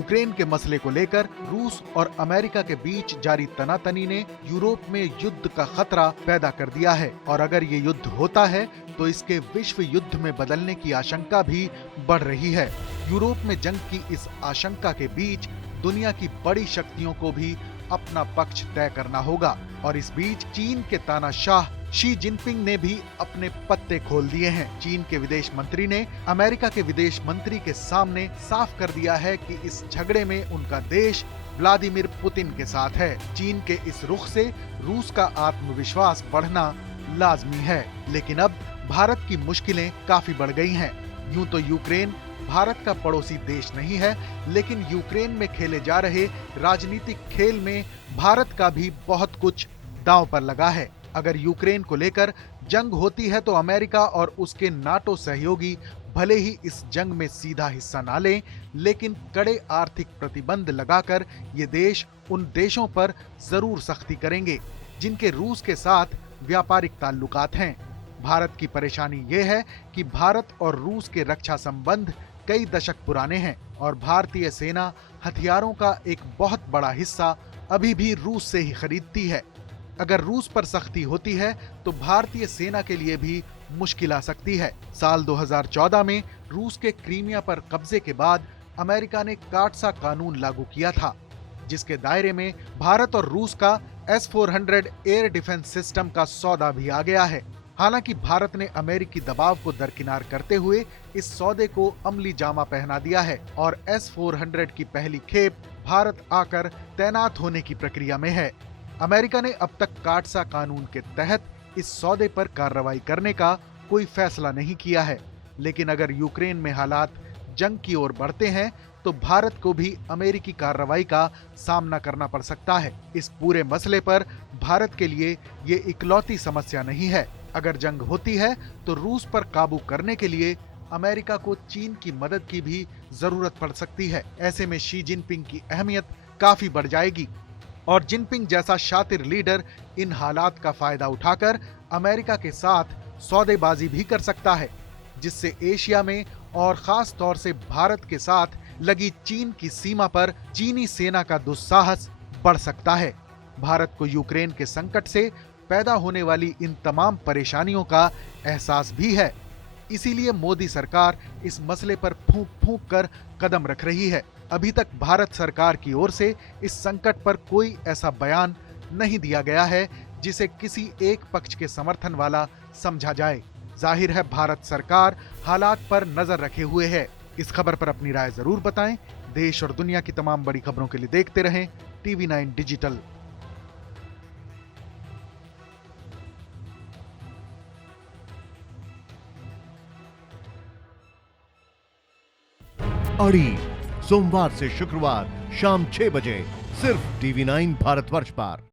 Ukraine के मसले को लेकर रूस और अमेरिका के बीच जारी तनातनी ने यूरोप में युद्ध का खतरा पैदा कर दिया है और अगर ये युद्ध होता है तो इसके विश्व युद्ध में बदलने की आशंका भी बढ़ रही है। यूरोप में जंग की इस आशंका के बीच दुनिया की बड़ी शक्तियों को भी अपना पक्ष तय करना होगा और इस बीच चीन के तानाशाह शी जिनपिंग ने भी अपने पत्ते खोल दिए हैं। चीन के विदेश मंत्री ने अमेरिका के विदेश मंत्री के सामने साफ कर दिया है कि इस झगड़े में उनका देश व्लादिमीर पुतिन के साथ है। चीन के इस रुख से रूस का आत्मविश्वास बढ़ना लाजमी है, लेकिन अब भारत की मुश्किलें काफी बढ़ गई हैं। यूं तो यूक्रेन भारत का पड़ोसी देश नहीं है, लेकिन यूक्रेन में खेले जा रहे राजनीतिक खेल में भारत का भी बहुत कुछ दांव पर लगा है। अगर यूक्रेन को लेकर जंग होती है तो अमेरिका और उसके नाटो सहयोगी भले ही इस जंग में सीधा हिस्सा ना लें, लेकिन कड़े आर्थिक प्रतिबंध लगाकर ये देश उन देशों पर जरूर सख्ती करेंगे जिनके रूस के साथ व्यापारिक ताल्लुकात हैं। भारत की परेशानी ये है कि भारत और रूस के रक्षा संबंध कई दशक पुराने हैं और भारतीय सेना हथियारों का एक बहुत बड़ा हिस्सा अभी भी रूस से ही खरीदती है। अगर रूस पर सख्ती होती है तो भारतीय सेना के लिए भी मुश्किल आ सकती है। साल 2014 में रूस के क्रीमिया पर कब्जे के बाद अमेरिका ने काटसा कानून लागू किया था, जिसके दायरे में भारत और रूस का S-400 एयर डिफेंस सिस्टम का सौदा भी आ गया है। हालांकि भारत ने अमेरिकी दबाव को दरकिनार करते हुए इस सौदे को अमली जामा पहना दिया है और S-400 की पहली खेप भारत आकर तैनात होने की प्रक्रिया में है। अमेरिका ने अब तक काटसा कानून के तहत इस सौदे पर कार्रवाई करने का कोई फैसला नहीं किया है, लेकिन अगर यूक्रेन में हालात जंग की ओर बढ़ते हैं तो भारत को भी अमेरिकी कार्रवाई का सामना करना पड़ सकता है। इस पूरे मसले पर भारत के लिए ये इकलौती समस्या नहीं है। अगर जंग होती है तो रूस पर काबू करने के लिए अमेरिका को चीन की मदद की भी जरूरत पड़ सकती है। ऐसे में शी जिनपिंग की अहमियत काफी बढ़ जाएगी और जिनपिंग जैसा शातिर लीडर इन हालात का फायदा उठाकर अमेरिका के साथ सौदेबाजी भी कर सकता है, जिससे एशिया में और खास तौर से भारत के साथ लगी चीन की सीमा पर चीनी सेना का दुस्साहस बढ़ सकता है। भारत को यूक्रेन के संकट से पैदा होने वाली इन तमाम परेशानियों का एहसास भी है, इसीलिए मोदी सरकार इस मसले पर फूंक फूंक कर कदम रख रही है। अभी तक भारत सरकार की ओर से इस संकट पर कोई ऐसा बयान नहीं दिया गया है जिसे किसी एक पक्ष के समर्थन वाला समझा जाए। जाहिर है भारत सरकार हालात पर नजर रखे हुए है। इस खबर पर अपनी राय जरूर बताएं। देश और दुनिया की तमाम बड़ी खबरों के लिए देखते रहें TV9 डिजिटल। अड़ी सोमवार से शुक्रवार शाम 6 बजे सिर्फ TV9 भारतवर्ष पर।